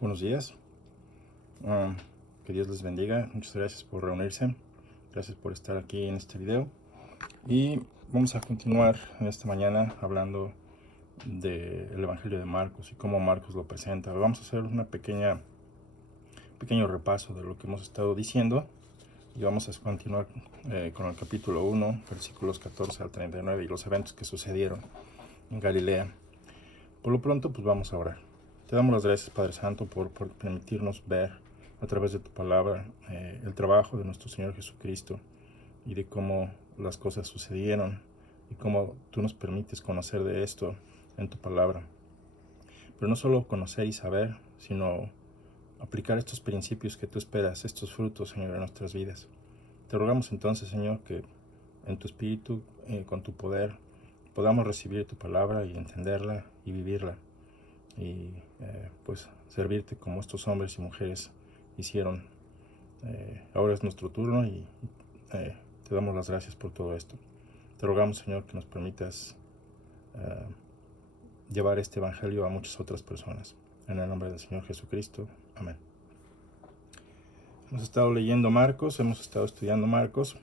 Buenos días. Ah, que Dios les bendiga. Muchas gracias por reunirse. Gracias por estar aquí en este video. Y vamos a continuar en esta mañana hablando del Evangelio de Marcos y cómo Marcos lo presenta. Vamos a hacer una pequeño repaso de lo que hemos estado diciendo. Y vamos a continuar con el capítulo 1, versículos 14 al 39 y los eventos que sucedieron en Galilea. Por lo pronto, pues vamos a orar. Te damos las gracias, Padre Santo, por permitirnos ver a través de tu palabra el trabajo de nuestro Señor Jesucristo y de cómo las cosas sucedieron y cómo tú nos permites conocer de esto en tu palabra. Pero no solo conocer y saber, sino aplicar estos principios que tú esperas, estos frutos, Señor, en nuestras vidas. Te rogamos entonces, Señor, que en tu espíritu, con tu poder, podamos recibir tu palabra y entenderla y vivirla. Y pues servirte como estos hombres y mujeres hicieron. Ahora es nuestro turno y te damos las gracias por todo esto. Te rogamos, Señor, que nos permitas llevar este evangelio a muchas otras personas. En el nombre del Señor Jesucristo. Amén. Hemos estado leyendo Marcos, hemos estado estudiando Marcos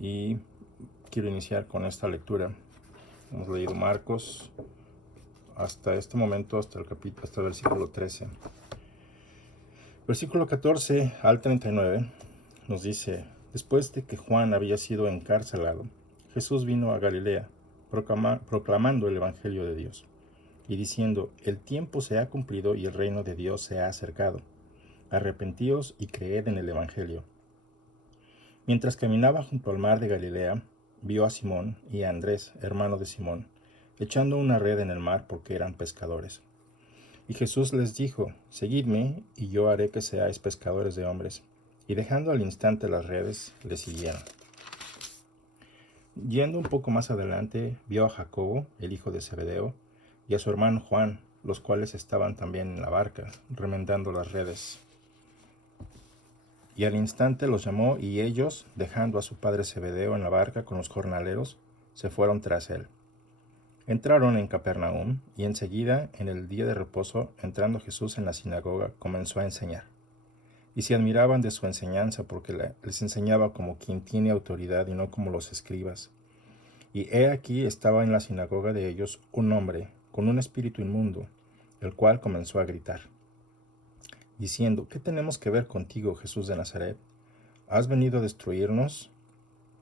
y quiero iniciar con esta lectura. Hemos leído Marcos hasta este momento, hasta el versículo 13. Versículo 14 al 39 nos dice: después de que Juan había sido encarcelado, Jesús vino a Galilea, proclamando el Evangelio de Dios, y diciendo: el tiempo se ha cumplido y el reino de Dios se ha acercado. Arrepentíos y creed en el Evangelio. Mientras caminaba junto al mar de Galilea, vio a Simón y a Andrés, hermano de Simón, echando una red en el mar porque eran pescadores. Y Jesús les dijo: seguidme, y yo haré que seáis pescadores de hombres. Y dejando al instante las redes, le siguieron. Yendo un poco más adelante, vio a Jacobo, el hijo de Zebedeo, y a su hermano Juan, los cuales estaban también en la barca, remendando las redes. Y al instante los llamó, y ellos, dejando a su padre Zebedeo en la barca con los jornaleros, se fueron tras él. Entraron en Capernaum, y enseguida, en el día de reposo, entrando Jesús en la sinagoga, comenzó a enseñar. Y se admiraban de su enseñanza, porque les enseñaba como quien tiene autoridad y no como los escribas. Y he aquí estaba en la sinagoga de ellos un hombre con un espíritu inmundo, el cual comenzó a gritar, diciendo: ¿qué tenemos que ver contigo, Jesús de Nazaret? ¿Has venido a destruirnos?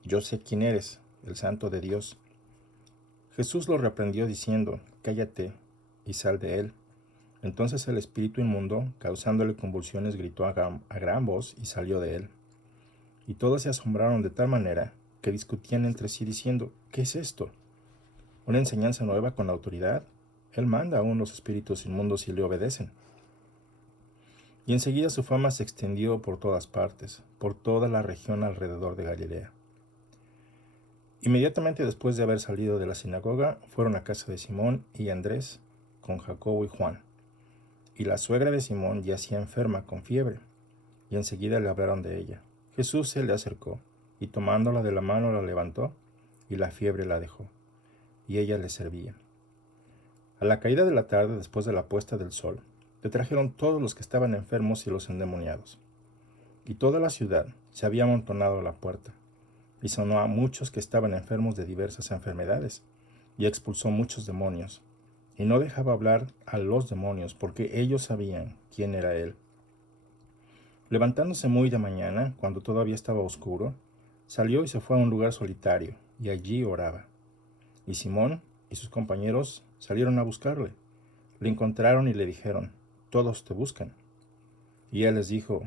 Yo sé quién eres, el Santo de Dios. Jesús lo reprendió diciendo: cállate y sal de él. Entonces el espíritu inmundo, causándole convulsiones, gritó a gran voz y salió de él. Y todos se asombraron de tal manera que discutían entre sí diciendo: ¿qué es esto? ¿Una enseñanza nueva con autoridad? Él manda aún los espíritus inmundos y le obedecen. Y enseguida su fama se extendió por todas partes, por toda la región alrededor de Galilea. Inmediatamente después de haber salido de la sinagoga, fueron a casa de Simón y Andrés con Jacobo y Juan. Y la suegra de Simón yacía enferma con fiebre, y enseguida le hablaron de ella. Jesús se le acercó, y tomándola de la mano la levantó, y la fiebre la dejó, y ella le servía. A la caída de la tarde, después de la puesta del sol, le trajeron todos los que estaban enfermos y los endemoniados. Y toda la ciudad se había amontonado a la puerta, y sanó a muchos que estaban enfermos de diversas enfermedades, y expulsó muchos demonios, y no dejaba hablar a los demonios, porque ellos sabían quién era él. Levantándose muy de mañana, cuando todavía estaba oscuro, salió y se fue a un lugar solitario, y allí oraba. Y Simón y sus compañeros salieron a buscarle. Le encontraron y le dijeron: todos te buscan. Y él les dijo: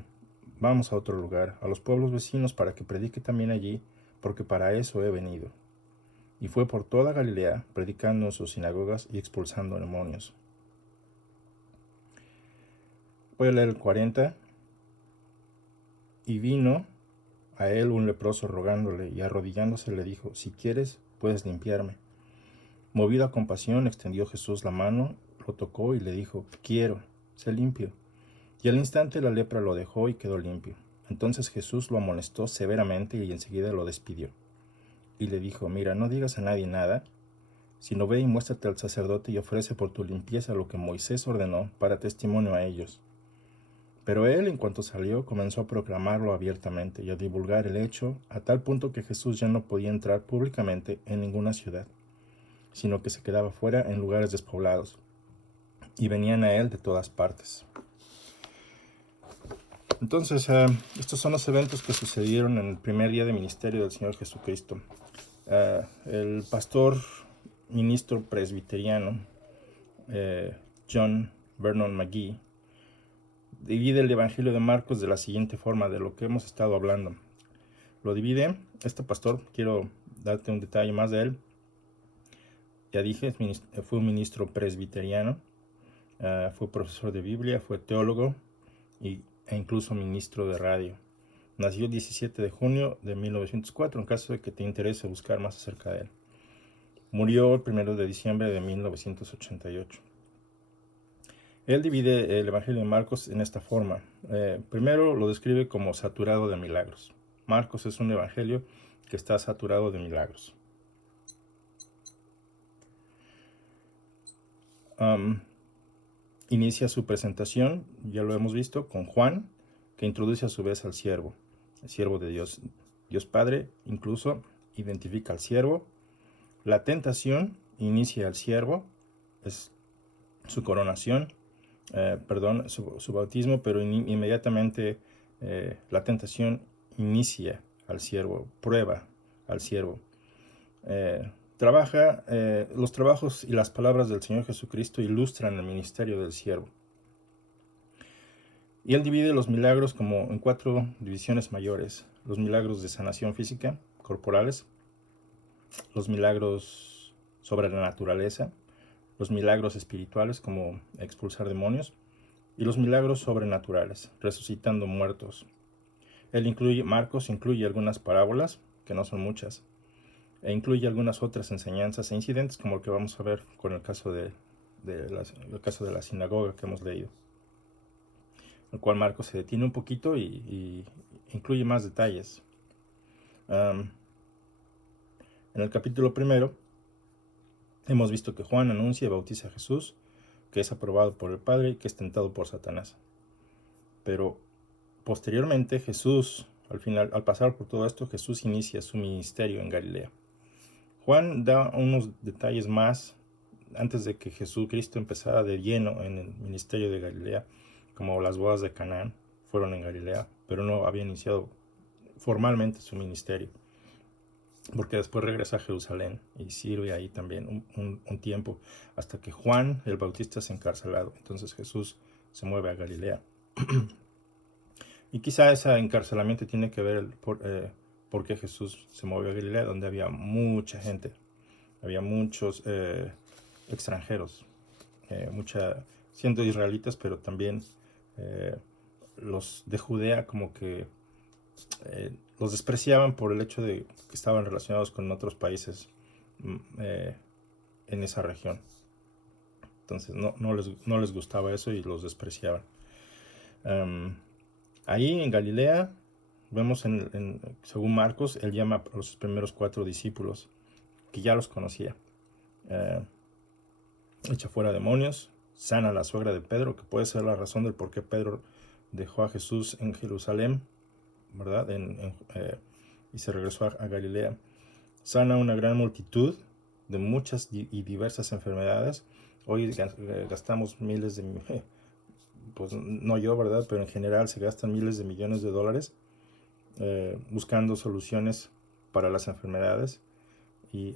vamos a otro lugar, a los pueblos vecinos, para que predique también allí, porque para eso he venido. Y fue por toda Galilea, predicando en sus sinagogas y expulsando demonios. Voy a leer el 40. Y vino a él un leproso rogándole, y arrodillándose le dijo: si quieres, puedes limpiarme. Movido a compasión, extendió Jesús la mano, lo tocó y le dijo: quiero, sé limpio. Y al instante la lepra lo dejó y quedó limpio. Entonces Jesús lo amonestó severamente y enseguida lo despidió. Y le dijo: mira, no digas a nadie nada, sino ve y muéstrate al sacerdote y ofrece por tu limpieza lo que Moisés ordenó para testimonio a ellos. Pero él, en cuanto salió, comenzó a proclamarlo abiertamente y a divulgar el hecho, a tal punto que Jesús ya no podía entrar públicamente en ninguna ciudad, sino que se quedaba fuera en lugares despoblados, y venían a él de todas partes. Entonces, estos son los eventos que sucedieron en el primer día de ministerio del Señor Jesucristo. El pastor ministro presbiteriano John Vernon McGee divide el Evangelio de Marcos de la siguiente forma, de lo que hemos estado hablando. Lo divide, este pastor, quiero darte un detalle más de él. Ya dije, fue un ministro presbiteriano, fue profesor de Biblia, fue teólogo e incluso ministro de radio. Nació el 17 de junio de 1904, en caso de que te interese buscar más acerca de él. Murió el 1 de diciembre de 1988. Él divide el Evangelio de Marcos en esta forma. Primero lo describe como saturado de milagros. Marcos es un evangelio que está saturado de milagros. Inicia su presentación, ya lo hemos visto, con Juan, que introduce a su vez al siervo, el siervo de Dios. Dios Padre incluso identifica al siervo. La tentación inicia al siervo, es su coronación, su bautismo, pero inmediatamente la tentación inicia al siervo, prueba al siervo. Los trabajos y las palabras del Señor Jesucristo ilustran el ministerio del siervo. Y él divide los milagros como en 4 divisiones mayores: los milagros de sanación física, corporales, los milagros sobre la naturaleza, los milagros espirituales como expulsar demonios, y los milagros sobrenaturales, resucitando muertos. Marcos incluye algunas parábolas, que no son muchas, e incluye algunas otras enseñanzas e incidentes, como el que vamos a ver con el caso de la sinagoga que hemos leído, el cual Marcos se detiene un poquito y incluye más detalles. En el capítulo 1 hemos visto que Juan anuncia y bautiza a Jesús, que es aprobado por el Padre y que es tentado por Satanás. Pero posteriormente Jesús, al pasar por todo esto, Jesús inicia su ministerio en Galilea. Juan da unos detalles más antes de que Jesucristo empezara de lleno en el ministerio de Galilea, como las bodas de Canaán fueron en Galilea, pero no había iniciado formalmente su ministerio, porque después regresa a Jerusalén y sirve ahí también un tiempo, hasta que Juan el Bautista es encarcelado. Entonces Jesús se mueve a Galilea. Y quizá ese encarcelamiento tiene que ver por qué Jesús se movió a Galilea, donde había mucha gente, había muchos extranjeros, siendo israelitas, pero también los de Judea como que los despreciaban por el hecho de que estaban relacionados con otros países en esa región. Entonces no les gustaba eso y los despreciaban. Ahí en Galilea vemos, según Marcos, él llama a los primeros 4 discípulos, que ya los conocía. Echa fuera demonios, sana a la suegra de Pedro, que puede ser la razón del por qué Pedro dejó a Jesús en Jerusalén, ¿verdad? Y se regresó a Galilea. Sana una gran multitud de muchas y diversas enfermedades. Hoy gastamos miles de... pues no yo, ¿verdad? Pero en general se gastan miles de millones de dólares buscando soluciones para las enfermedades. Y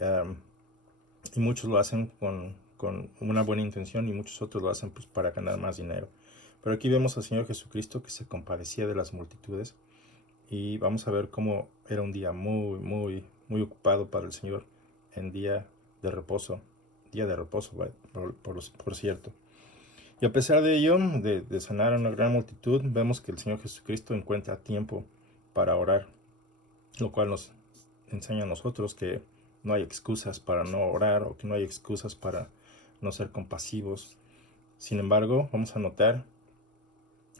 muchos lo hacen con una buena intención y muchos otros lo hacen pues para ganar más dinero. Pero aquí vemos al Señor Jesucristo que se compadecía de las multitudes, y vamos a ver cómo era un día muy, muy, muy ocupado para el Señor en día de reposo, por cierto. Y a pesar de ello, de sanar a una gran multitud, vemos que el Señor Jesucristo encuentra tiempo para orar, lo cual nos enseña a nosotros que no hay excusas para no orar, o que no hay excusas para no ser compasivos. Sin embargo, vamos a notar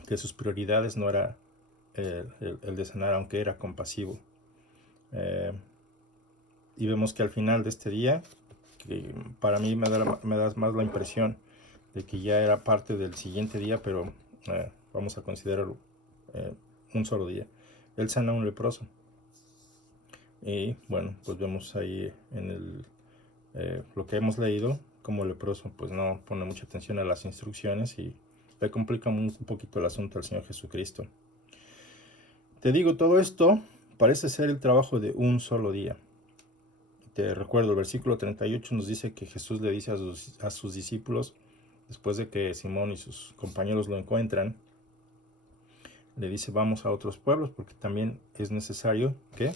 que sus prioridades no era el de sanar, aunque era compasivo. Y vemos que al final de este día, que para mí me da más la impresión de que ya era parte del siguiente día, pero vamos a considerarlo un solo día. Él sana a un leproso. Y bueno, pues vemos ahí en lo que hemos leído, como el leproso pues no pone mucha atención a las instrucciones y le complica un poquito el asunto al Señor Jesucristo. Te digo, todo esto parece ser el trabajo de un solo día. Te recuerdo, el versículo 38 nos dice que Jesús le dice a sus discípulos, después de que Simón y sus compañeros lo encuentran, le dice, vamos a otros pueblos porque también es necesario que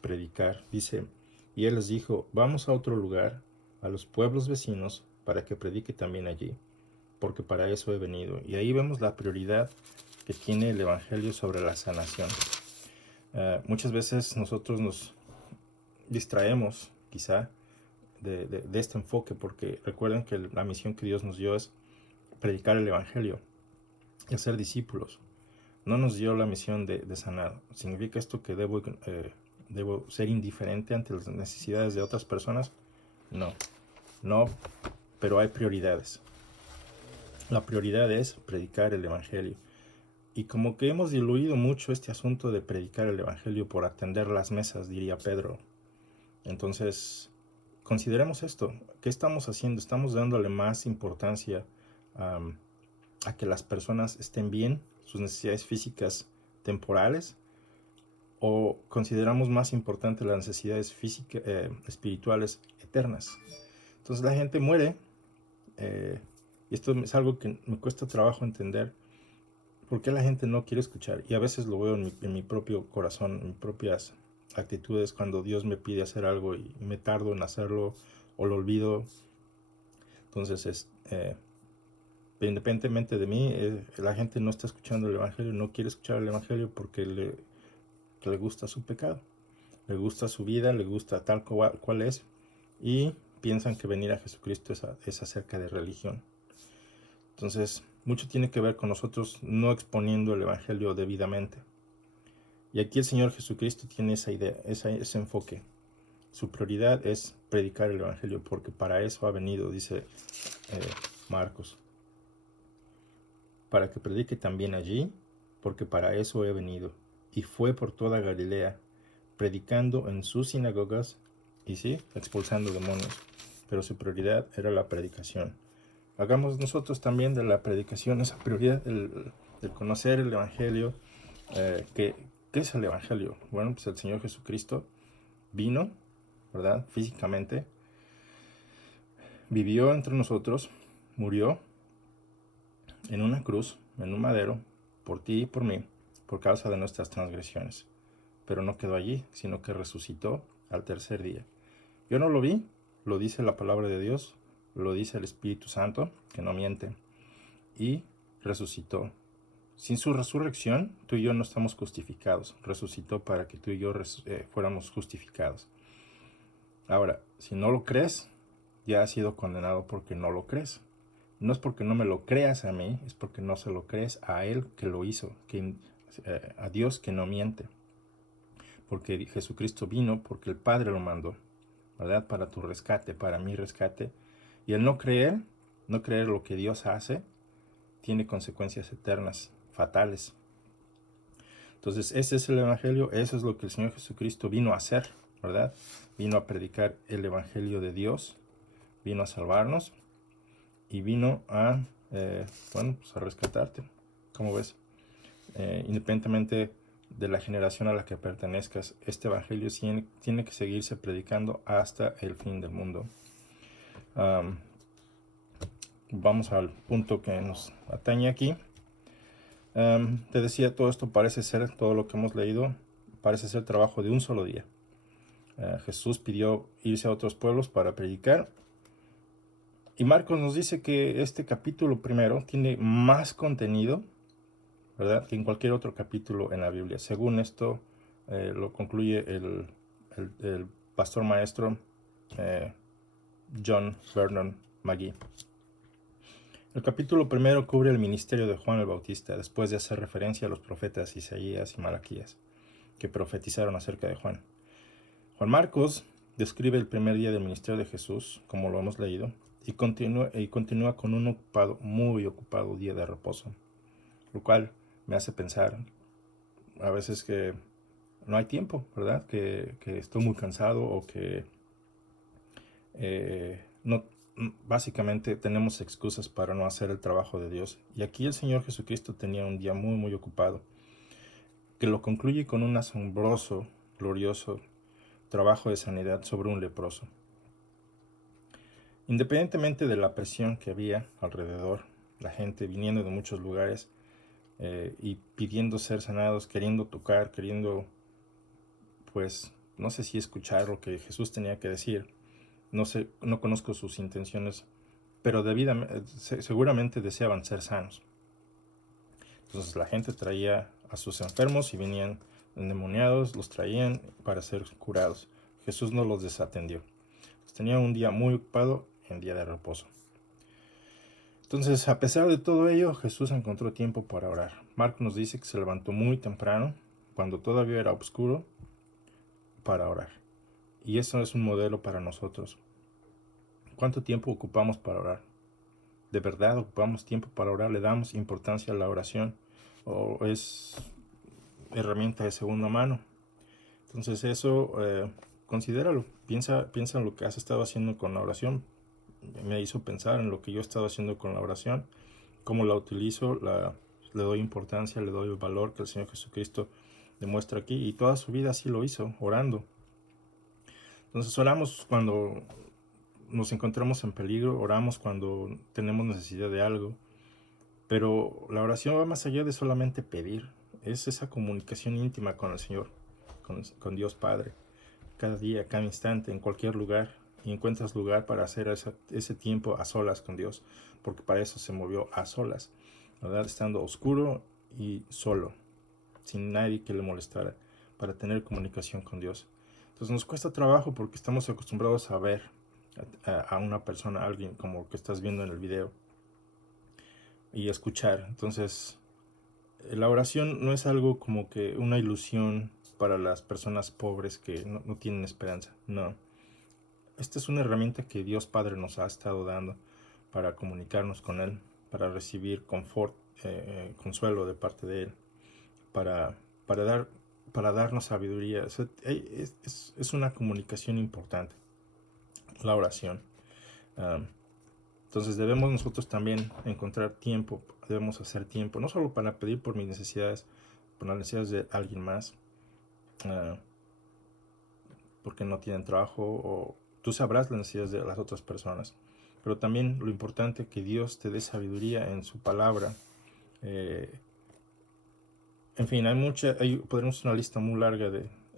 predicar. Dice, y él les dijo, vamos a otro lugar, a los pueblos vecinos, para que predique también allí, porque para eso he venido. Y ahí vemos la prioridad que tiene el Evangelio sobre la sanación. Muchas veces nosotros nos distraemos, quizá, de este enfoque, porque recuerden que la misión que Dios nos dio es predicar el Evangelio y hacer discípulos. No nos dio la misión de sanar. ¿Significa esto que debo ser indiferente ante las necesidades de otras personas? No, pero hay prioridades. La prioridad es predicar el Evangelio. Y como que hemos diluido mucho este asunto de predicar el Evangelio por atender las mesas, diría Pedro. Entonces, consideremos esto. ¿Qué estamos haciendo? ¿Estamos dándole más importancia a que las personas estén bien, sus necesidades físicas temporales? ¿O consideramos más importante las necesidades espirituales eternas? Entonces la gente muere, y esto es algo que me cuesta trabajo entender, por qué la gente no quiere escuchar. Y a veces lo veo en mi propio corazón, en mis propias actitudes, cuando Dios me pide hacer algo y me tardo en hacerlo o lo olvido. Entonces, independientemente de mí, la gente no está escuchando el Evangelio, no quiere escuchar el Evangelio porque le gusta su pecado, le gusta su vida, le gusta tal cual es, y piensan que venir a Jesucristo es acerca de religión. Entonces, mucho tiene que ver con nosotros no exponiendo el Evangelio debidamente. Y aquí el Señor Jesucristo tiene esa idea, ese enfoque. Su prioridad es predicar el Evangelio, porque para eso ha venido, dice Marcos. Para que predique también allí, porque para eso he venido. Y fue por toda Galilea, predicando en sus sinagogas y sí, expulsando demonios. Pero su prioridad era la predicación. Hagamos nosotros también de la predicación esa prioridad, el conocer el Evangelio. ¿Qué es el Evangelio? Bueno, pues el Señor Jesucristo vino, ¿verdad? Físicamente, vivió entre nosotros, murió en una cruz, en un madero, por ti y por mí, por causa de nuestras transgresiones. Pero no quedó allí, sino que resucitó al tercer día. Yo no lo vi, lo dice la palabra de Dios, lo dice el Espíritu Santo, que no miente, y resucitó. Sin su resurrección, tú y yo no estamos justificados. Resucitó para que tú y yo fuéramos justificados. Ahora, si no lo crees, ya has sido condenado porque no lo crees. No es porque no me lo creas a mí, es porque no se lo crees a Él que lo hizo, a Dios que no miente. Porque Jesucristo vino porque el Padre lo mandó, ¿verdad? Para tu rescate, para mi rescate. Y el no creer lo que Dios hace, tiene consecuencias eternas, fatales. Entonces, ese es el Evangelio, eso es lo que el Señor Jesucristo vino a hacer, ¿verdad? Vino a predicar el Evangelio de Dios, vino a salvarnos y vino a, pues a rescatarte. ¿Cómo ves? Independientemente de la generación a la que pertenezcas, este Evangelio tiene que seguirse predicando hasta el fin del mundo. Vamos al punto que nos atañe aquí. Te decía, todo esto parece ser, todo lo que hemos leído, parece ser trabajo de un solo día. Jesús pidió irse a otros pueblos para predicar. Y Marcos nos dice que este capítulo primero tiene más contenido, ¿verdad?, que en cualquier otro capítulo en la Biblia. Según esto, lo concluye el pastor maestro John Vernon McGee. El capítulo primero cubre el ministerio de Juan el Bautista, después de hacer referencia a los profetas Isaías y Malaquías, que profetizaron acerca de Juan. Juan Marcos describe el primer día del ministerio de Jesús, como lo hemos leído, y continúa con un muy ocupado día de reposo, lo cual me hace pensar a veces que no hay tiempo, ¿verdad? Que estoy muy cansado o que no, básicamente tenemos excusas para no hacer el trabajo de Dios. Y aquí el Señor Jesucristo tenía un día muy ocupado, que lo concluye con un asombroso, glorioso trabajo de sanidad sobre un leproso. Independientemente de la presión que había alrededor, la gente viniendo de muchos lugares y pidiendo ser sanados, queriendo tocar, queriendo, pues, no sé si escuchar lo que Jesús tenía que decir. No sé, no conozco sus intenciones, pero seguramente deseaban ser sanos. Entonces la gente traía a sus enfermos y venían endemoniados, los traían para ser curados. Jesús no los desatendió. Tenía un día muy ocupado en día de reposo. Entonces, a pesar de todo ello, Jesús encontró tiempo para orar. Marcos nos dice que se levantó muy temprano, cuando todavía era oscuro, para orar. Y eso es un modelo para nosotros. ¿Cuánto tiempo ocupamos para orar? ¿De verdad ocupamos tiempo para orar? ¿Le damos importancia a la oración? ¿O es herramienta de segunda mano? Entonces eso, considéralo. Piensa en lo que has estado haciendo con la oración. Me hizo pensar en lo que yo he estado haciendo con la oración, cómo la utilizo, le doy importancia, le doy el valor que el Señor Jesucristo demuestra aquí, y toda su vida así lo hizo, orando. Entonces oramos cuando nos encontramos en peligro, oramos cuando tenemos necesidad de algo, pero la oración va más allá de solamente pedir, es esa comunicación íntima con el Señor, con Dios Padre, cada día, cada instante, en cualquier lugar, y encuentras lugar para hacer ese tiempo a solas con Dios, porque para eso se movió a solas, ¿verdad? Estando oscuro y solo, sin nadie que le molestara, para tener comunicación con Dios. Entonces nos cuesta trabajo porque estamos acostumbrados a ver a una persona, a alguien como que estás viendo en el video, y escuchar. Entonces la oración no es algo como que una ilusión para las personas pobres que no tienen esperanza, no. Esta es una herramienta que Dios Padre nos ha estado dando para comunicarnos con Él, para recibir confort, consuelo de parte de Él, para darnos sabiduría. O sea, es una comunicación importante, la oración. Entonces debemos nosotros también encontrar tiempo, debemos hacer tiempo, no solo para pedir por mis necesidades, por las necesidades de alguien más, porque no tienen trabajo, o tú sabrás las necesidades de las otras personas, pero también lo importante es que Dios te dé sabiduría en su palabra. En fin, podremos una lista muy larga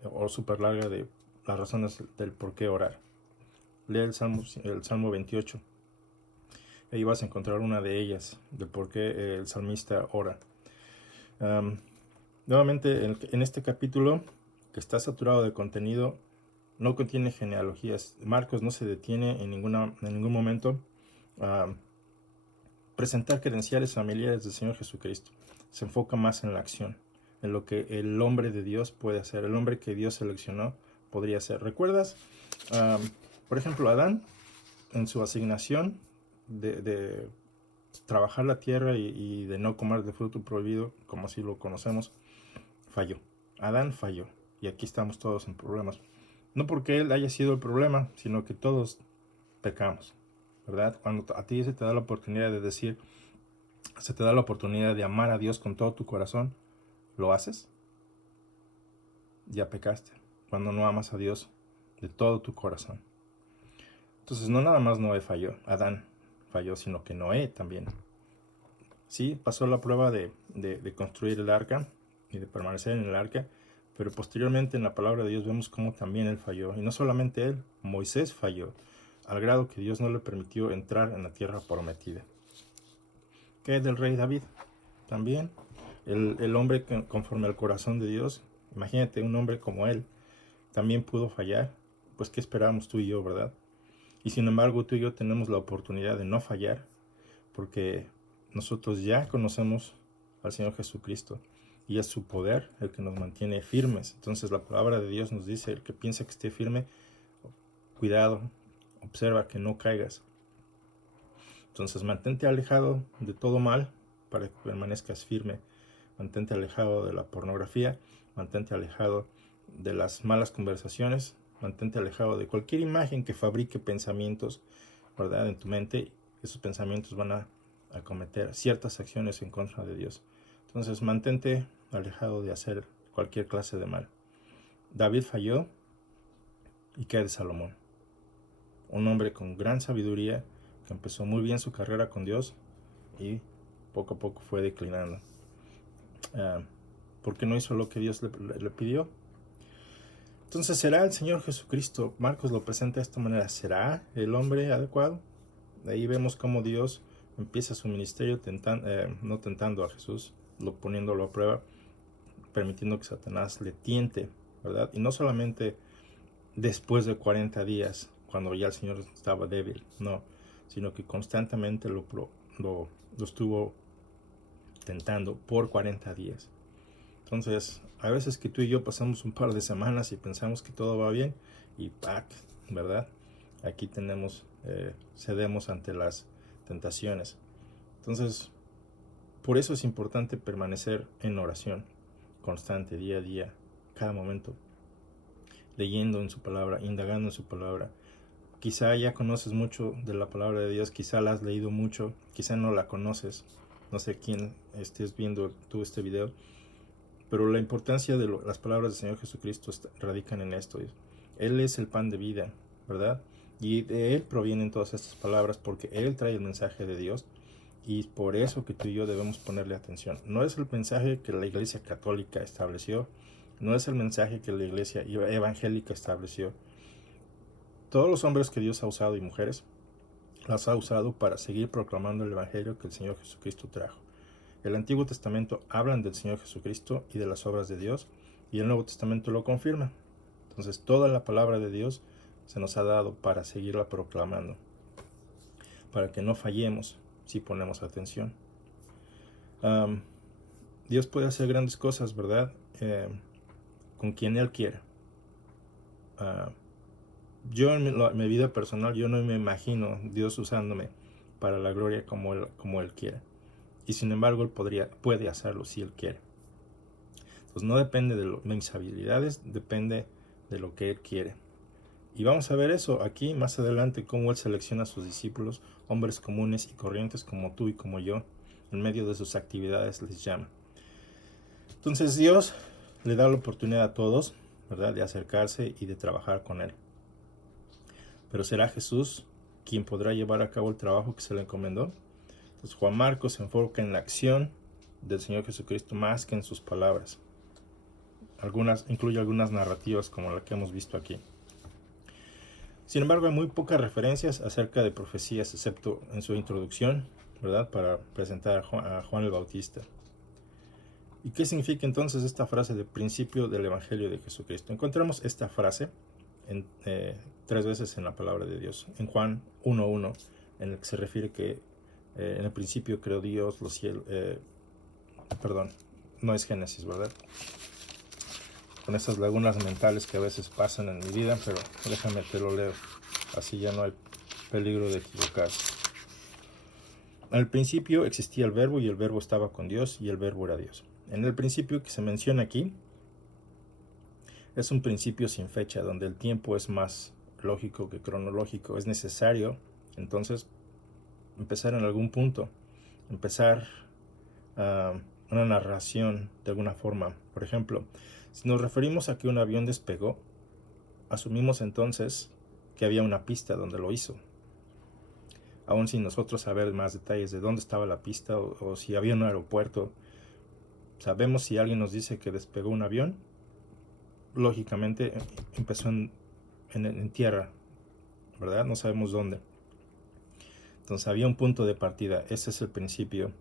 o súper larga de las razones del por qué orar. Lee el Salmo 28. Ahí vas a encontrar una de ellas, del por qué el salmista ora. Nuevamente, en este capítulo, que está saturado de contenido, no contiene genealogías. Marcos no se detiene en ningún momento a presentar credenciales familiares del Señor Jesucristo. Se enfoca más en la acción, en lo que el hombre de Dios puede hacer, el hombre que Dios seleccionó podría hacer. ¿Recuerdas, por ejemplo, Adán, en su asignación de trabajar la tierra y de no comer de fruto prohibido, como así lo conocemos? Falló. Adán falló. Y aquí estamos todos en problemas. No porque él haya sido el problema, sino que todos pecamos, ¿verdad? Cuando a ti se te da la oportunidad de decir, se te da la oportunidad de amar a Dios con todo tu corazón, ¿lo haces? Ya pecaste. Cuando no amas a Dios de todo tu corazón. Entonces no nada más Noé falló, Adán falló, sino que Noé también. Sí, pasó la prueba de construir el arca y de permanecer en el arca, pero posteriormente en la palabra de Dios vemos cómo también él falló. Y no solamente él, Moisés falló, al grado que Dios no le permitió entrar en la tierra prometida. ¿Qué es del rey David? También el hombre conforme al corazón de Dios. Imagínate, un hombre como él también pudo fallar. Pues ¿qué esperamos tú y yo, verdad? Y sin embargo tú y yo tenemos la oportunidad de no fallar, porque nosotros ya conocemos al Señor Jesucristo y es su poder el que nos mantiene firmes. Entonces la palabra de Dios nos dice, el que piensa que esté firme, cuidado, observa que no caigas. Entonces mantente alejado de todo mal para que permanezcas firme. Mantente alejado de la pornografía, mantente alejado de las malas conversaciones, mantente alejado de cualquier imagen que fabrique pensamientos, ¿verdad?, en tu mente. Esos pensamientos van a cometer ciertas acciones en contra de Dios. Entonces mantente alejado de hacer cualquier clase de mal. David falló, y qué de Salomón, un hombre con gran sabiduría que empezó muy bien su carrera con Dios y poco a poco fue declinando. Porque no hizo lo que Dios le pidió. Entonces, ¿será el Señor Jesucristo? Marcos lo presenta de esta manera. ¿Será el hombre adecuado? De ahí vemos cómo Dios empieza su ministerio no tentando a Jesús, poniéndolo a prueba, permitiendo que Satanás le tiente, ¿verdad? Y no solamente después de 40 días, cuando ya el Señor estaba débil, no, sino que constantemente lo estuvo tentando por 40 días. Entonces, a veces que tú y yo pasamos un par de semanas y pensamos que todo va bien y ¡pac!, ¿verdad? Aquí cedemos ante las tentaciones. Entonces, por eso es importante permanecer en oración constante, día a día, cada momento, leyendo en su palabra, indagando en su palabra. Quizá ya conoces mucho de la palabra de Dios, quizá la has leído mucho, quizá no la conoces. No sé quién estés viendo tú este video, pero la importancia de las palabras del Señor Jesucristo radican en esto. Él es el pan de vida, ¿verdad? Y de Él provienen todas estas palabras porque Él trae el mensaje de Dios, y por eso que tú y yo debemos ponerle atención. No es el mensaje que la Iglesia Católica estableció, no es el mensaje que la Iglesia Evangélica estableció. Todos los hombres que Dios ha usado y mujeres las ha usado para seguir proclamando el Evangelio que el Señor Jesucristo trajo. El Antiguo Testamento hablan del Señor Jesucristo y de las obras de Dios, y el Nuevo Testamento lo confirma. Entonces toda la palabra de Dios se nos ha dado para seguirla proclamando, para que no fallemos si ponemos atención. Dios puede hacer grandes cosas, ¿verdad? Con quien Él quiera. Yo en mi vida personal, yo no me imagino Dios usándome para la gloria como Él quiere. Y sin embargo, Él puede hacerlo si Él quiere. Entonces no depende de mis habilidades, depende de lo que Él quiere. Y vamos a ver eso aquí más adelante, cómo Él selecciona a sus discípulos, hombres comunes y corrientes como tú y como yo, en medio de sus actividades les llama. Entonces Dios le da la oportunidad a todos, ¿verdad?, de acercarse y de trabajar con Él. Pero ¿será Jesús quien podrá llevar a cabo el trabajo que se le encomendó? Entonces Juan Marcos se enfoca en la acción del Señor Jesucristo más que en sus palabras. Incluye algunas narrativas como la que hemos visto aquí. Sin embargo, hay muy pocas referencias acerca de profecías, excepto en su introducción, ¿verdad?, para presentar a Juan el Bautista. ¿Y qué significa entonces esta frase de principio del Evangelio de Jesucristo? Encontramos esta frase 3 veces en la palabra de Dios. En Juan 1:1, en el que se refiere que en el principio creó Dios los cielos. No es Génesis, ¿verdad? Con esas lagunas mentales que a veces pasan en mi vida, pero déjame te lo leo. Así ya no hay peligro de equivocarse. Al principio existía el Verbo, y el Verbo estaba con Dios, y el Verbo era Dios. En el principio que se menciona aquí es un principio sin fecha, donde el tiempo es más lógico que cronológico. Es necesario entonces empezar en algún punto, empezar una narración de alguna forma. Por ejemplo, si nos referimos a que un avión despegó, asumimos entonces que había una pista donde lo hizo. Aún sin nosotros saber más detalles de dónde estaba la pista o si había un aeropuerto, sabemos si alguien nos dice que despegó un avión, lógicamente empezó en tierra, ¿verdad? No sabemos dónde. Entonces había un punto de partida. Ese es el principio,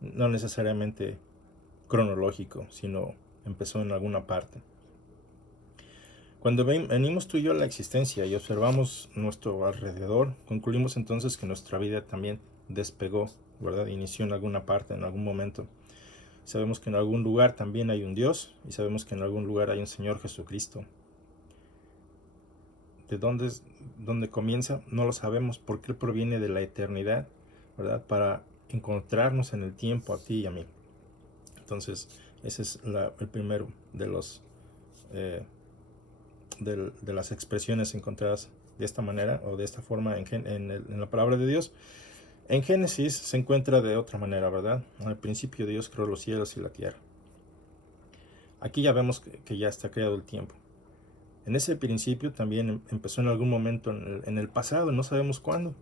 no necesariamente cronológico, sino empezó en alguna parte. Cuando venimos tú y yo a la existencia y observamos nuestro alrededor, concluimos entonces que nuestra vida también despegó, ¿verdad? Inició en alguna parte, en algún momento. Sabemos que en algún lugar también hay un Dios, y sabemos que en algún lugar hay un Señor Jesucristo. de dónde comienza, no lo sabemos, porque Él proviene de la eternidad, ¿verdad? Para encontrarnos en el tiempo a ti y a mí. Entonces, ese es el primero de los de las expresiones encontradas de esta manera o de esta forma en la palabra de Dios. En Génesis se encuentra de otra manera, ¿verdad? Al principio Dios creó los cielos y la tierra. Aquí ya vemos que ya está creado el tiempo. En ese principio también empezó en algún momento en el pasado, no sabemos cuándo.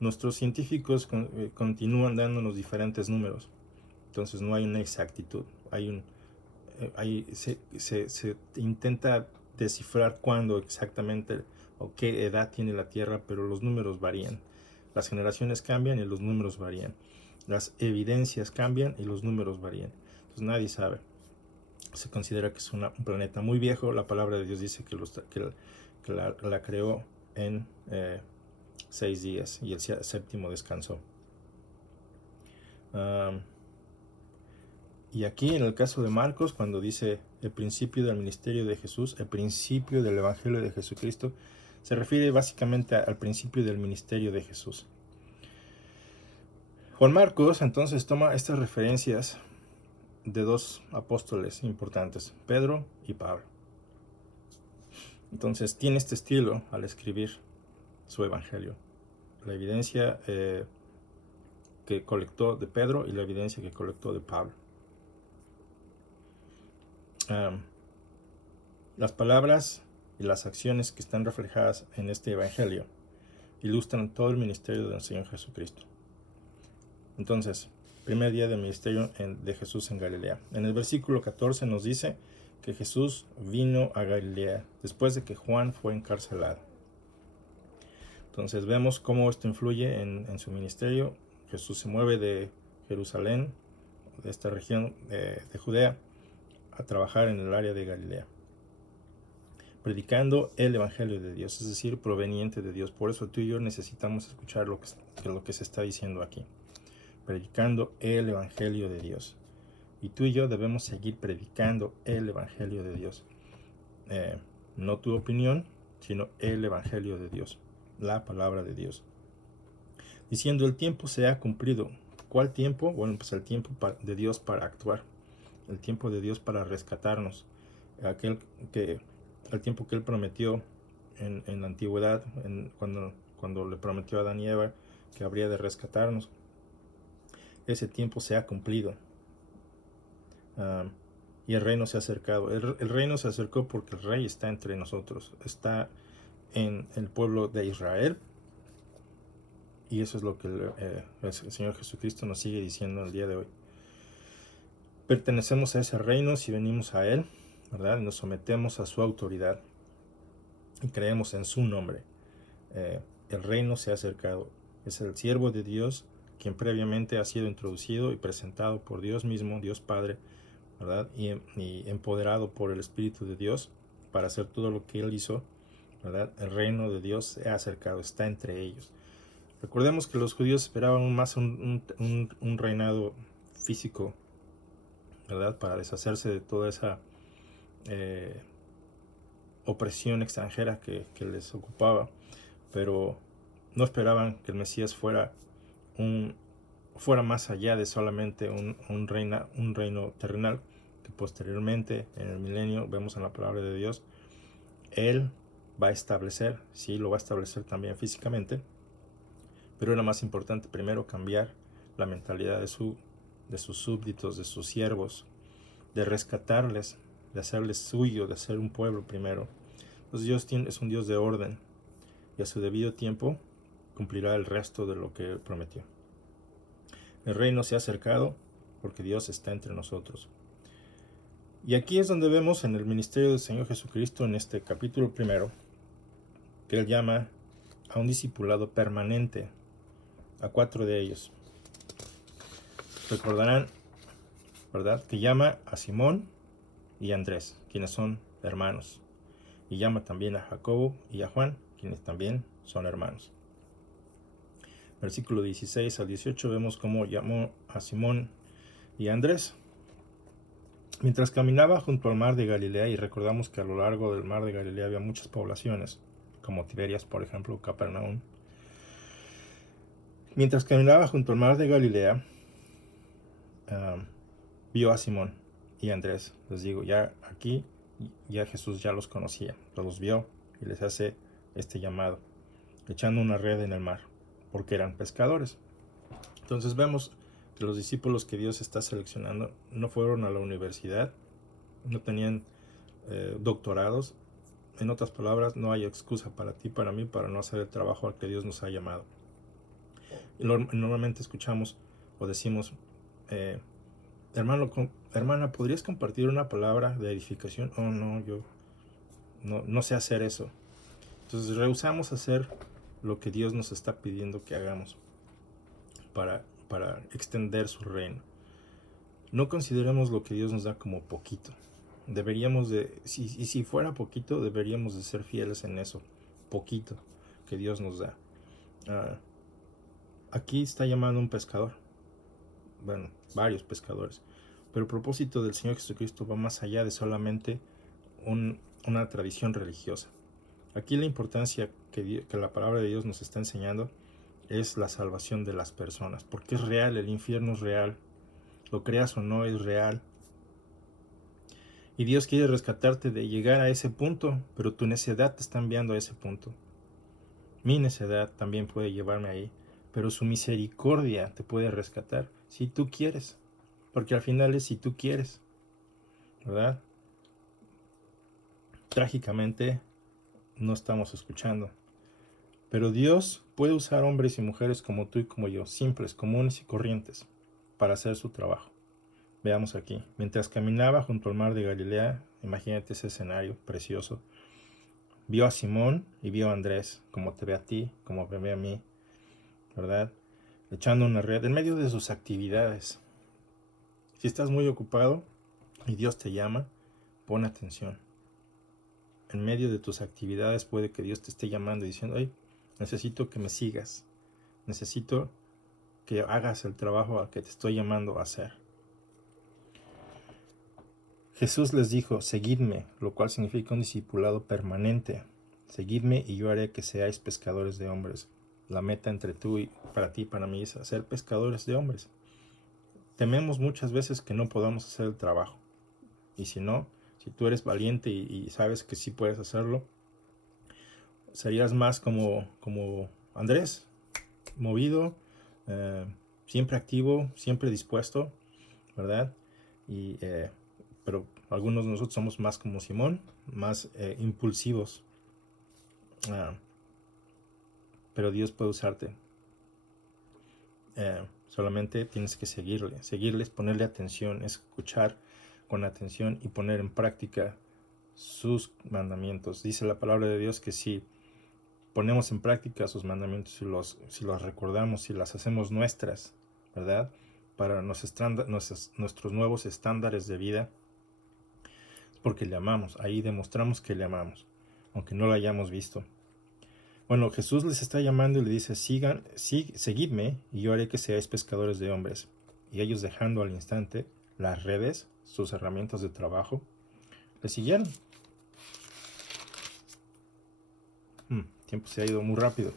Nuestros científicos continúan dándonos diferentes números. Entonces no hay una exactitud. Se intenta descifrar cuándo exactamente o qué edad tiene la Tierra, pero los números varían. Las generaciones cambian y los números varían. Las evidencias cambian y los números varían. Entonces nadie sabe. Se considera que es un planeta muy viejo. La palabra de Dios dice que la creó en 6 días y el séptimo descansó. Y aquí en el caso de Marcos, cuando dice el principio del ministerio de Jesús, el principio del evangelio de Jesucristo, se refiere básicamente al principio del ministerio de Jesús. Juan Marcos entonces toma estas referencias de dos apóstoles importantes, Pedro y Pablo. Entonces tiene este estilo al escribir su evangelio. La evidencia que colectó de Pedro y la evidencia que colectó de Pablo. Las palabras y las acciones que están reflejadas en este evangelio ilustran todo el ministerio del Señor Jesucristo. Entonces, primer día del ministerio de Jesús en Galilea. En el versículo 14 nos dice que Jesús vino a Galilea después de que Juan fue encarcelado. Entonces vemos cómo esto influye en su ministerio. Jesús se mueve de Jerusalén, de esta región de Judea, a trabajar en el área de Galilea, predicando el evangelio de Dios, es decir, proveniente de Dios. Por eso tú y yo necesitamos escuchar lo que se está diciendo aquí, predicando el evangelio de Dios. Y tú y yo debemos seguir predicando el evangelio de Dios, no tu opinión, sino el evangelio de Dios, la palabra de Dios, diciendo el tiempo se ha cumplido. ¿Cuál tiempo? Bueno, pues el tiempo de Dios para actuar, el tiempo de Dios para rescatarnos, el tiempo que Él prometió en la antigüedad, cuando le prometió a Adán y Eva que habría de rescatarnos. Ese tiempo se ha cumplido. Y el reino se ha acercado. El reino se acercó porque el rey está entre nosotros, está en el pueblo de Israel. Y eso es lo que el Señor Jesucristo nos sigue diciendo el día de hoy. Pertenecemos a ese reino si venimos a Él, ¿verdad? Nos sometemos a su autoridad y creemos en su nombre. El reino se ha acercado. Es el siervo de Dios quien previamente ha sido introducido y presentado por Dios mismo, Dios Padre, ¿verdad? Y empoderado por el Espíritu de Dios para hacer todo lo que Él hizo, ¿verdad? El reino de Dios se ha acercado, está entre ellos. Recordemos que los judíos esperaban más un reinado físico, ¿verdad? Para deshacerse de toda esa opresión extranjera que les ocupaba, pero no esperaban que el Mesías fuera más allá de solamente un reino terrenal, que posteriormente en el milenio vemos en la palabra de Dios, Él va a establecer, sí, lo va a establecer también físicamente, pero era más importante primero cambiar la mentalidad de sus súbditos, de sus siervos, de rescatarles, de hacerles suyo, de hacer un pueblo primero. Entonces Dios es un Dios de orden y a su debido tiempo cumplirá el resto de lo que prometió. El reino se ha acercado porque Dios está entre nosotros. Y aquí es donde vemos en el ministerio del Señor Jesucristo, en este capítulo primero, que Él llama a un discipulado permanente, a 4 de ellos. Recordarán, ¿verdad?, que llama a Simón y a Andrés, quienes son hermanos. Y llama también a Jacobo y a Juan, quienes también son hermanos. Versículo 16 al 18 vemos cómo llamó a Simón y a Andrés. Mientras caminaba junto al mar de Galilea, y recordamos que a lo largo del mar de Galilea había muchas poblaciones, como Tiberias, por ejemplo, Capernaum. Mientras caminaba junto al mar de Galilea, vio a Simón y a Andrés. Les digo, ya aquí, ya Jesús ya los conocía, los vio y les hace este llamado, echando una red en el mar, porque eran pescadores. Entonces vemos que los discípulos que Dios está seleccionando no fueron a la universidad, no tenían doctorados. En otras palabras, no hay excusa para ti, para mí, para no hacer el trabajo al que Dios nos ha llamado. Y normalmente escuchamos o decimos, hermana, ¿podrías compartir una palabra de edificación? Oh, no, yo no sé hacer eso. Entonces rehusamos hacer lo que Dios nos está pidiendo que hagamos para extender su reino. No consideremos lo que Dios nos da como poquito. Deberíamos de, si fuera poquito, deberíamos de ser fieles en eso, poquito que Dios nos da. Aquí está llamando un pescador, bueno, varios pescadores, pero el propósito del Señor Jesucristo va más allá de solamente una tradición religiosa. Aquí la importancia que la palabra de Dios nos está enseñando es la salvación de las personas, porque es real, el infierno es real, lo creas o no, es real. Y Dios quiere rescatarte de llegar a ese punto, pero tu necedad te está enviando a ese punto. Mi necedad también puede llevarme ahí, pero su misericordia te puede rescatar si tú quieres, porque al final es si tú quieres, ¿verdad? Trágicamente no estamos escuchando, pero Dios puede usar hombres y mujeres como tú y como yo, simples, comunes y corrientes, para hacer su trabajo. Veamos aquí, mientras caminaba junto al mar de Galilea, imagínate ese escenario precioso, vio a Simón y vio a Andrés, como te ve a ti, como me ve a mí, ¿verdad? Echando una red en medio de sus actividades. Si estás muy ocupado y Dios te llama, pon atención. En medio de tus actividades puede que Dios te esté llamando y diciendo, hey, necesito que me sigas, necesito que hagas el trabajo al que te estoy llamando a hacer. Jesús les dijo, seguidme, lo cual significa un discipulado permanente. Seguidme y yo haré que seáis pescadores de hombres. La meta entre tú y para ti, para mí, es hacer pescadores de hombres. Tememos muchas veces que no podamos hacer el trabajo. Y si no, si tú eres valiente y sabes que sí puedes hacerlo, serías más como Andrés, movido, siempre activo, siempre dispuesto, ¿verdad? Pero algunos de nosotros somos más como Simón, más impulsivos. Pero Dios puede usarte. Solamente tienes que seguirles, ponerle atención, escuchar con atención y poner en práctica sus mandamientos. Dice la palabra de Dios que si ponemos en práctica sus mandamientos, si los recordamos, si las hacemos nuestras, ¿verdad? Para nuestros nuevos estándares de vida, es porque le amamos. Ahí demostramos que le amamos, aunque no lo hayamos visto. Bueno, Jesús les está llamando y le dice, seguidme y yo haré que seáis pescadores de hombres. Y ellos, dejando al instante las redes, sus herramientas de trabajo, le siguieron. El tiempo se ha ido muy rápido.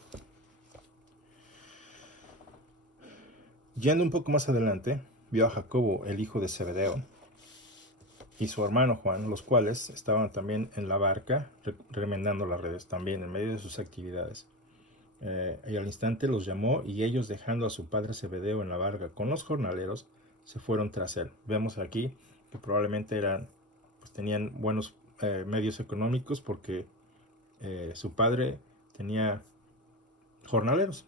Yendo un poco más adelante, vio a Jacobo, el hijo de Zebedeo, y su hermano Juan, los cuales estaban también en la barca, remendando las redes, también en medio de sus actividades. Y al instante los llamó, y ellos, dejando a su padre Zebedeo en la barca con los jornaleros, se fueron tras él. Vemos aquí que probablemente tenían buenos medios económicos, porque su padre tenía jornaleros,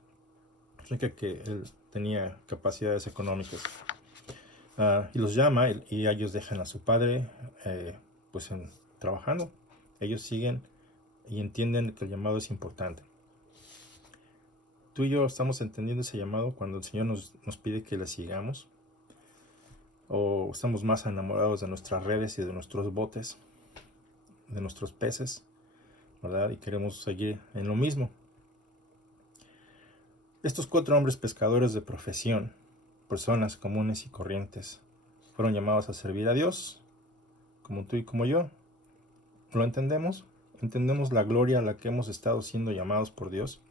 significa que él tenía capacidades económicas. Y los llama, y ellos dejan a su padre trabajando. Ellos siguen y entienden que el llamado es importante. Tú y yo estamos entendiendo ese llamado cuando el Señor nos pide que le sigamos, o estamos más enamorados de nuestras redes y de nuestros botes, de nuestros peces, ¿verdad? Y queremos seguir en lo mismo. Estos 4 hombres pescadores de profesión, personas comunes y corrientes, fueron llamados a servir a Dios, como tú y como yo. ¿Lo entendemos? entendemos la gloria a la que hemos estado siendo llamados por Dios.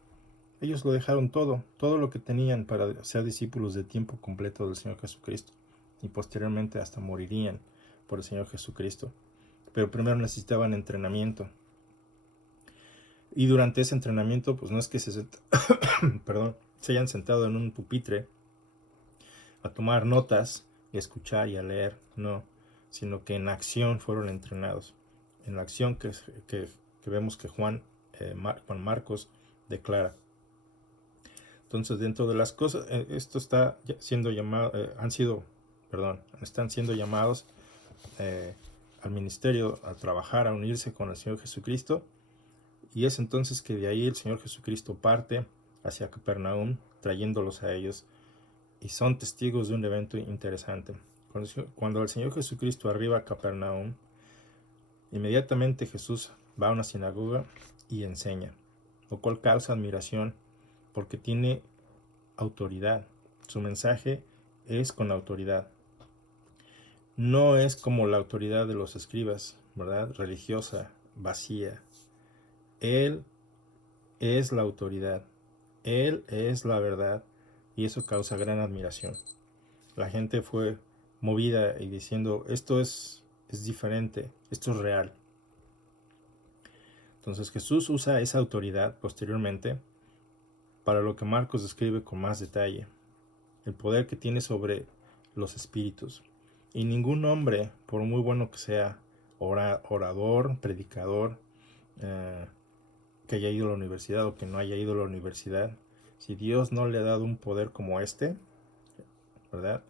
Ellos lo dejaron todo lo que tenían para ser discípulos de tiempo completo del Señor Jesucristo, y posteriormente hasta morirían por el Señor Jesucristo. Pero primero necesitaban entrenamiento. Y durante ese entrenamiento, pues no es que se hayan sentado en un pupitre a tomar notas y a escuchar y a leer, no, sino que en acción fueron entrenados. En la acción que vemos que Juan Marcos declara. Entonces, dentro de las cosas, esto está siendo llamado, están siendo llamados al ministerio, a trabajar, a unirse con el Señor Jesucristo. Y es entonces que de ahí el Señor Jesucristo parte hacia Capernaum, trayéndolos a ellos, y son testigos de un evento interesante. Cuando el Señor Jesucristo arriba a Capernaum, inmediatamente Jesús va a una sinagoga y enseña, lo cual causa admiración porque tiene autoridad. Su mensaje es con autoridad. No es como la autoridad de los escribas, ¿verdad? Religiosa, vacía. Él es la autoridad. Él es la verdad. Y eso causa gran admiración. La gente fue movida y diciendo, esto es diferente, esto es real. Entonces Jesús usa esa autoridad posteriormente para lo que Marcos describe con más detalle. El poder que tiene sobre los espíritus. Y ningún hombre, por muy bueno que sea, orador, predicador, que haya ido a la universidad o que no haya ido a la universidad, si Dios no le ha dado un poder como este, ¿verdad?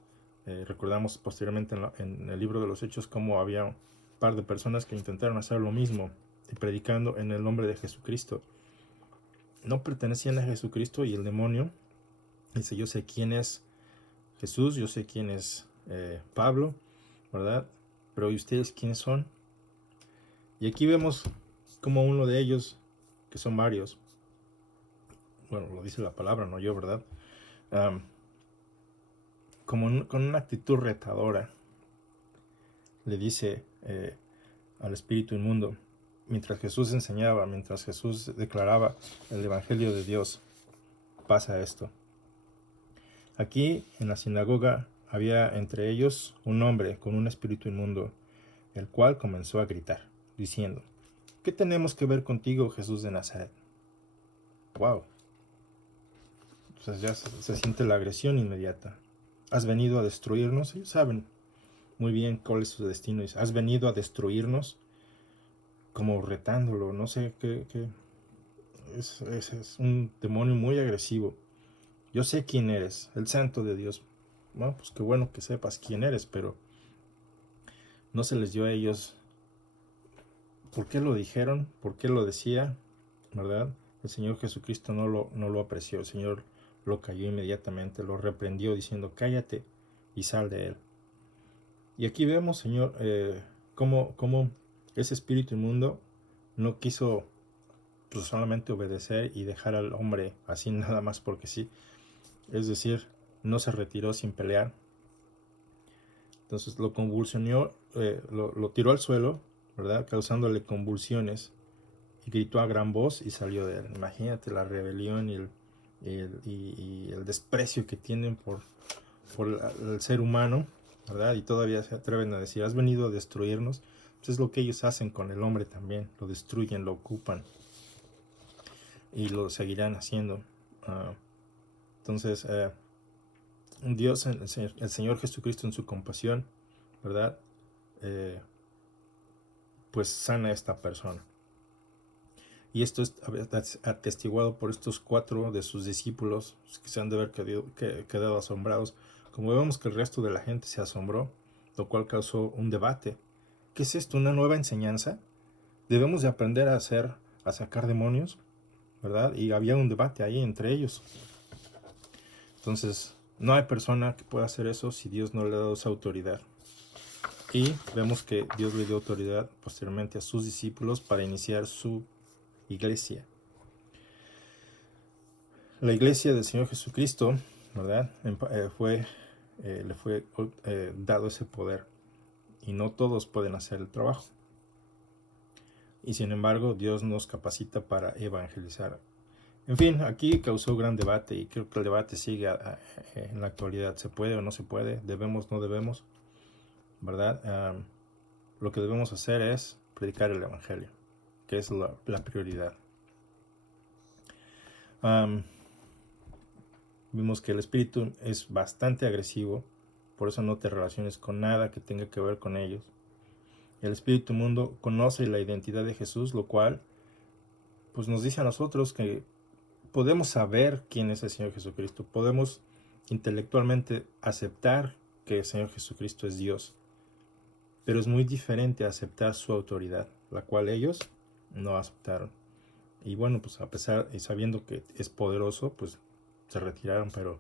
Recordamos posteriormente en el libro de los Hechos cómo había un par de personas que intentaron hacer lo mismo, y predicando en el nombre de Jesucristo. No pertenecían a Jesucristo, y el demonio dice, yo sé quién es Jesús, yo sé quién es Pablo, ¿verdad? Pero ¿y ustedes quiénes son? Y aquí vemos como uno de ellos, que son varios, bueno, lo dice la palabra, no yo, ¿verdad? Con una actitud retadora, le dice al espíritu inmundo, mientras Jesús enseñaba, mientras Jesús declaraba el evangelio de Dios, pasa esto. Aquí en la sinagoga había entre ellos un hombre con un espíritu inmundo, el cual comenzó a gritar, diciendo, ¿qué tenemos que ver contigo, Jesús de Nazaret? ¡Wow! Entonces ya se siente la agresión inmediata. ¿Has venido a destruirnos? Ellos saben muy bien cuál es su destino. ¿Has venido a destruirnos? Como retándolo, no sé qué. Es un demonio muy agresivo. Yo sé quién eres, el santo de Dios. Bueno, pues qué bueno que sepas quién eres, pero no se les dio a ellos por qué lo dijeron, por qué lo decía, ¿verdad? El Señor Jesucristo no lo apreció. El Señor lo cayó inmediatamente, lo reprendió diciendo, cállate y sal de él. Y aquí vemos, Señor, cómo ese espíritu inmundo no quiso pues solamente obedecer y dejar al hombre así nada más porque sí. Es decir, no se retiró sin pelear. Entonces lo convulsionó, lo tiró al suelo, ¿verdad? Causándole convulsiones, y gritó a gran voz y salió de él. Imagínate la rebelión y el desprecio que tienen por el ser humano, ¿verdad? Y todavía se atreven a decir, has venido a destruirnos. Pues es lo que ellos hacen con el hombre también, lo destruyen, lo ocupan. Y lo seguirán haciendo. Entonces, Dios, el Señor Jesucristo en su compasión, ¿verdad? Pues sana a esta persona. Y esto es atestiguado por estos 4 de sus discípulos, que se han de haber quedado asombrados. Como vemos que el resto de la gente se asombró, lo cual causó un debate. ¿Qué es esto? ¿Una nueva enseñanza? ¿Debemos de aprender a sacar demonios? ¿Verdad? Y había un debate ahí entre ellos. Entonces, no hay persona que pueda hacer eso si Dios no le ha dado esa autoridad. Y vemos que Dios le dio autoridad posteriormente a sus discípulos para iniciar su iglesia. La iglesia del Señor Jesucristo, ¿verdad? Le fue dado ese poder. Y no todos pueden hacer el trabajo. y sin embargo Dios nos capacita para evangelizar. En fin, aquí causó gran debate y creo que el debate sigue en la actualidad. ¿Se puede o no se puede? ¿Debemos o no debemos? ¿Verdad? Lo que debemos hacer es predicar el evangelio, que es la prioridad. Vimos que el espíritu es bastante agresivo, por eso no te relaciones con nada que tenga que ver con ellos. El espíritu mundo conoce la identidad de Jesús, lo cual pues nos dice a nosotros que podemos saber quién es el Señor Jesucristo, podemos intelectualmente aceptar que el Señor Jesucristo es Dios, pero es muy diferente aceptar su autoridad, la cual ellos no aceptaron. Y bueno, pues a pesar y sabiendo que es poderoso, pues se retiraron, pero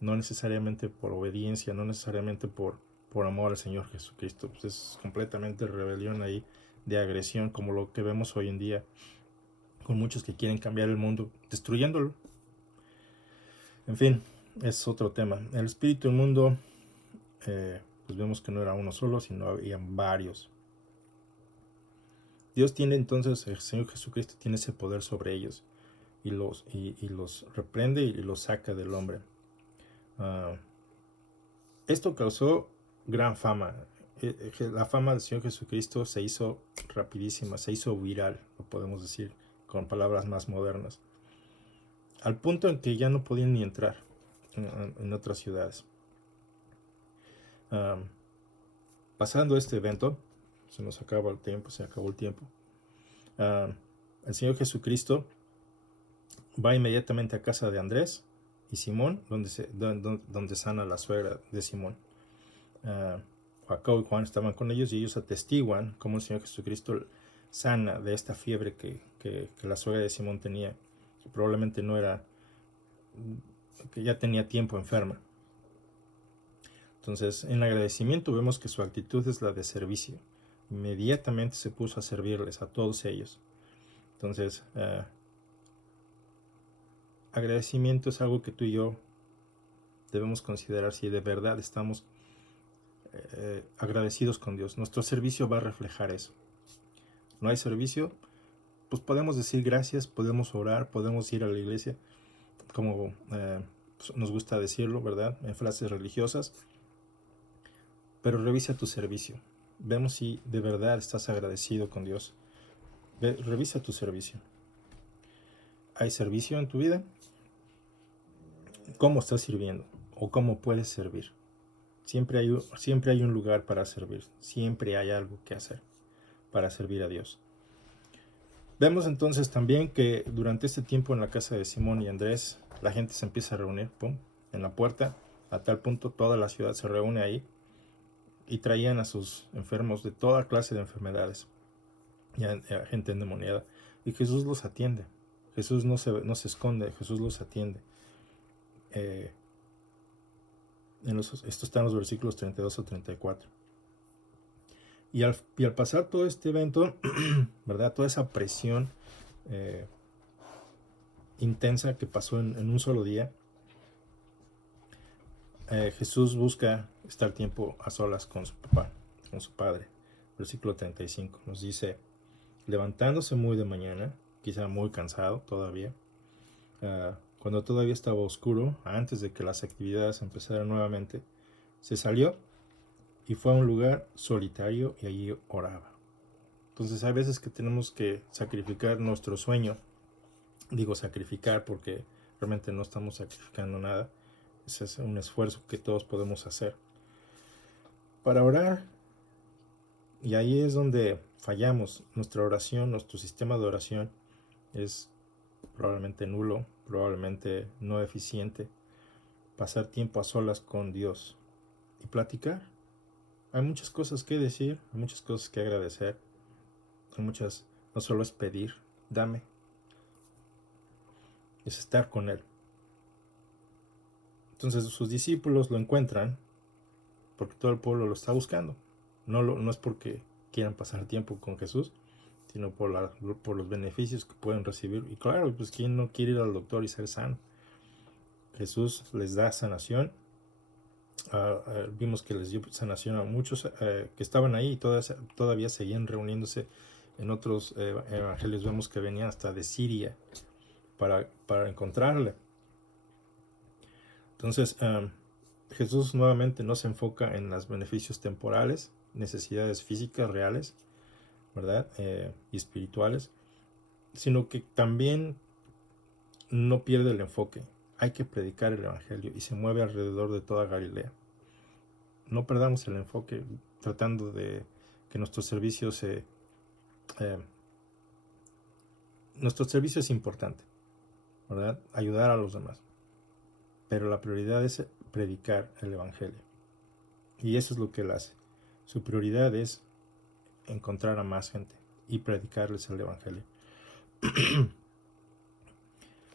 no necesariamente por obediencia, no necesariamente por amor al Señor Jesucristo. Pues es completamente rebelión ahí, de agresión, como lo que vemos hoy en día, con muchos que quieren cambiar el mundo, destruyéndolo. En fin, es otro tema. El espíritu del mundo, pues vemos que no era uno solo, sino habían varios. Dios tiene entonces, el Señor Jesucristo tiene ese poder sobre ellos y los reprende y los saca del hombre. Esto causó gran fama. La fama del Señor Jesucristo se hizo rapidísima, se hizo viral, lo podemos decir con palabras más modernas, al punto en que ya no podían ni entrar en otras ciudades. Pasando este evento, se nos acaba el tiempo, se acabó el tiempo. El Señor Jesucristo va inmediatamente a casa de Andrés y Simón, donde sana la suegra de Simón. Jacobo y Juan estaban con ellos y ellos atestiguan cómo el Señor Jesucristo sana de esta fiebre que la suegra de Simón tenía, que probablemente no era, que ya tenía tiempo enferma. Entonces, en agradecimiento vemos que su actitud es la de servicio. Inmediatamente se puso a servirles a todos ellos. Entonces, agradecimiento es algo que tú y yo debemos considerar si de verdad estamos agradecidos con Dios. Nuestro servicio va a reflejar eso. No hay servicio, pues podemos decir gracias, podemos orar, podemos ir a la iglesia, como pues nos gusta decirlo, ¿verdad? En frases religiosas. Pero revisa tu servicio. Vemos si de verdad estás agradecido con Dios. Revisa tu servicio. ¿Hay servicio en tu vida? ¿Cómo estás sirviendo? ¿O cómo puedes servir? Siempre hay un lugar para servir. Siempre hay algo que hacer para servir a Dios. Vemos entonces también que durante este tiempo en la casa de Simón y Andrés, la gente se empieza a reunir, en la puerta, a tal punto toda la ciudad se reúne ahí y traían a sus enfermos de toda clase de enfermedades y a gente endemoniada. Y Jesús los atiende. Jesús no se esconde, Jesús los atiende. Esto está en los versículos 32 o 34. Y al pasar todo este evento, ¿verdad? Toda esa presión intensa que pasó en un solo día, Jesús busca estar tiempo a solas con su papá, con su padre. Versículo 35 nos dice: levantándose muy de mañana, quizá muy cansado todavía, cuando todavía estaba oscuro, antes de que las actividades empezaran nuevamente, se salió y fue a un lugar solitario y allí oraba. Entonces hay veces que tenemos que sacrificar nuestro sueño. Digo sacrificar porque realmente no estamos sacrificando nada. Ese es un esfuerzo que todos podemos hacer para orar. Y ahí es donde fallamos. Nuestra oración, nuestro sistema de oración es probablemente nulo, probablemente no eficiente. Pasar tiempo a solas con Dios y platicar. Hay muchas cosas que decir, hay muchas cosas que agradecer. Hay muchas, no solo es pedir, dame. Es estar con Él. Entonces sus discípulos lo encuentran porque todo el pueblo lo está buscando. No es porque quieran pasar tiempo con Jesús, sino por los beneficios que pueden recibir. Y claro, pues ¿quién no quiere ir al doctor y ser sano? Jesús les da sanación. Vimos que les dio sanación a muchos que estaban ahí y todavía seguían reuniéndose En otros evangelios vemos que venían hasta de Siria para encontrarle. Entonces, Jesús nuevamente no se enfoca en los beneficios temporales, necesidades físicas reales, ¿verdad? Y espirituales, sino que también no pierde el enfoque. Hay que predicar el evangelio y se mueve alrededor de toda Galilea. No perdamos el enfoque tratando de que nuestro servicio es importante, ¿verdad? Ayudar a los demás. Pero la prioridad es predicar el evangelio. Y eso es lo que él hace. Su prioridad es encontrar a más gente y predicarles el evangelio.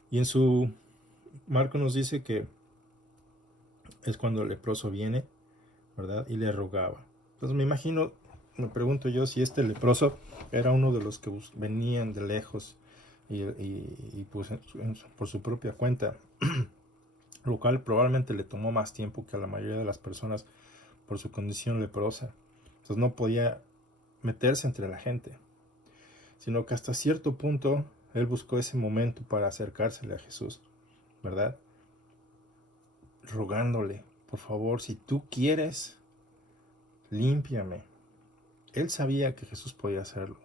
Y en su Marco nos dice que es cuando el leproso viene, ¿verdad? Y le rogaba. Entonces me pregunto yo si este leproso era uno de los que venían de lejos y pues por su propia cuenta, lo cual probablemente le tomó más tiempo que a la mayoría de las personas por su condición leprosa. Entonces no podía meterse entre la gente, sino que hasta cierto punto él buscó ese momento para acercársele a Jesús, ¿verdad? Rogándole, por favor, si tú quieres, límpiame. Él sabía que Jesús podía hacerlo,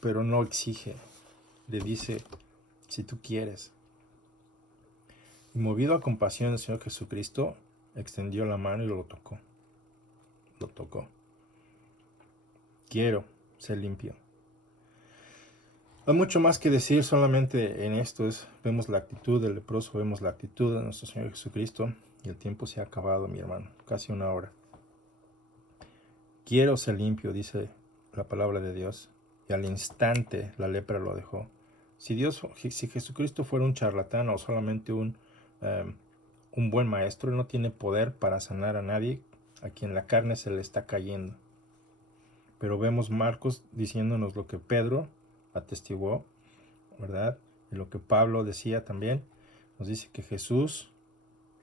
pero no exige. Le dice, si tú quieres. Y movido a compasión, el Señor Jesucristo extendió la mano y lo tocó. Lo tocó. Quiero ser limpio. Hay mucho más que decir solamente en esto. Vemos la actitud del leproso, vemos la actitud de nuestro Señor Jesucristo. Y el tiempo se ha acabado, mi hermano. Casi una hora. Quiero ser limpio, dice la palabra de Dios. Y al instante la lepra lo dejó. Si Jesucristo fuera un charlatán o solamente un buen maestro, él no tiene poder para sanar a nadie a quien la carne se le está cayendo. Pero vemos Marcos diciéndonos lo que Pedro atestiguó, ¿verdad? Y lo que Pablo decía también, nos dice que Jesús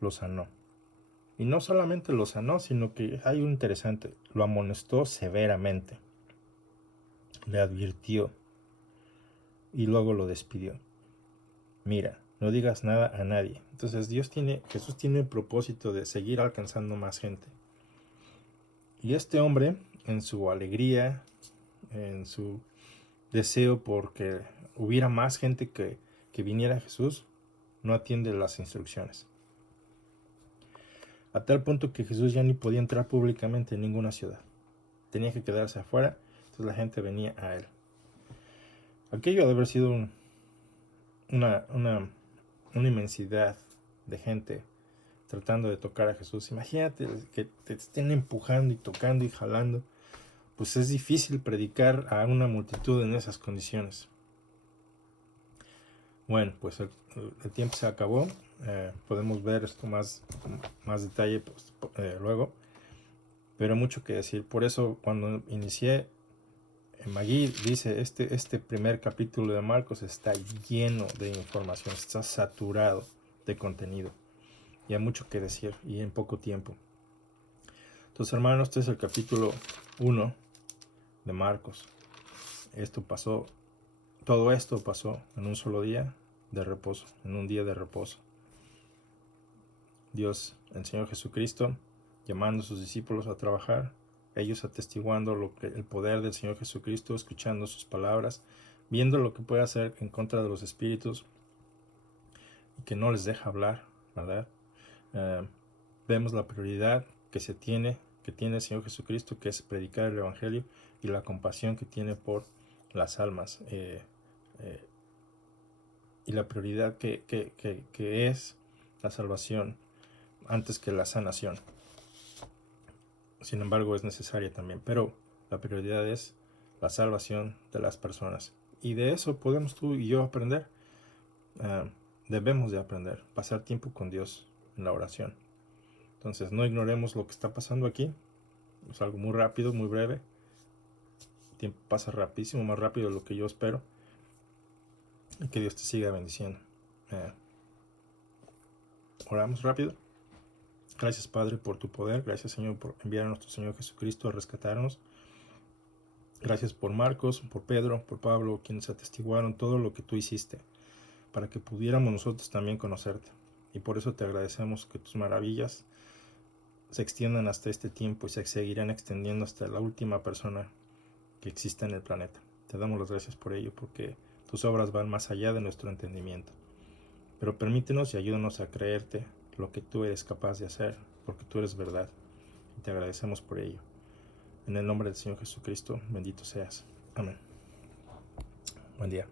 lo sanó. Y no solamente lo sanó, sino que hay un interesante, lo amonestó severamente, le advirtió y luego lo despidió. Mira, no digas nada a nadie. Entonces Jesús tiene el propósito de seguir alcanzando más gente. Y este hombre, en su alegría, en su deseo porque hubiera más gente que viniera a Jesús, no atiende las instrucciones. A tal punto que Jesús ya ni podía entrar públicamente en ninguna ciudad. Tenía que quedarse afuera, entonces la gente venía a él. Aquello debe haber sido una inmensidad de gente tratando de tocar a Jesús. Imagínate que te estén empujando y tocando y jalando. Pues es difícil predicar a una multitud en esas condiciones. Bueno, pues el tiempo se acabó. Podemos ver esto más detalle pues, luego. Pero mucho que decir. Por eso cuando inicié, Magui dice, este primer capítulo de Marcos está lleno de información, está saturado de contenido. Y hay mucho que decir y en poco tiempo. Entonces, hermanos, este es el capítulo 1 de Marcos. Todo esto pasó en un solo día de reposo, en un día de reposo. Dios, el Señor Jesucristo, llamando a sus discípulos a trabajar, ellos atestiguando el poder del Señor Jesucristo, escuchando sus palabras, viendo lo que puede hacer en contra de los espíritus y que no les deja hablar, ¿verdad? Vemos la prioridad que tiene el Señor Jesucristo, que es predicar el Evangelio, y la compasión que tiene por las almas, y la prioridad que es la salvación antes que la sanación. Sin embargo, es necesaria también, pero la prioridad es la salvación de las personas. Y de eso podemos tú y yo aprender. Debemos de aprender, pasar tiempo con Dios en la oración. Entonces, no ignoremos lo que está pasando aquí. Es algo muy rápido, muy breve. El tiempo pasa rapidísimo, más rápido de lo que yo espero. Y que Dios te siga bendiciendo. Oramos rápido. Gracias, Padre, por tu poder. Gracias, Señor, por enviar a nuestro Señor Jesucristo a rescatarnos. Gracias por Marcos, por Pedro, por Pablo, quienes atestiguaron todo lo que tú hiciste, para que pudiéramos nosotros también conocerte. Y por eso te agradecemos que tus maravillas se extiendan hasta este tiempo y se seguirán extendiendo hasta la última persona que exista en el planeta. Te damos las gracias por ello, porque tus obras van más allá de nuestro entendimiento. Pero permítenos y ayúdanos a creerte lo que tú eres capaz de hacer, porque tú eres verdad. Y te agradecemos por ello. En el nombre del Señor Jesucristo, bendito seas. Amén. Buen día.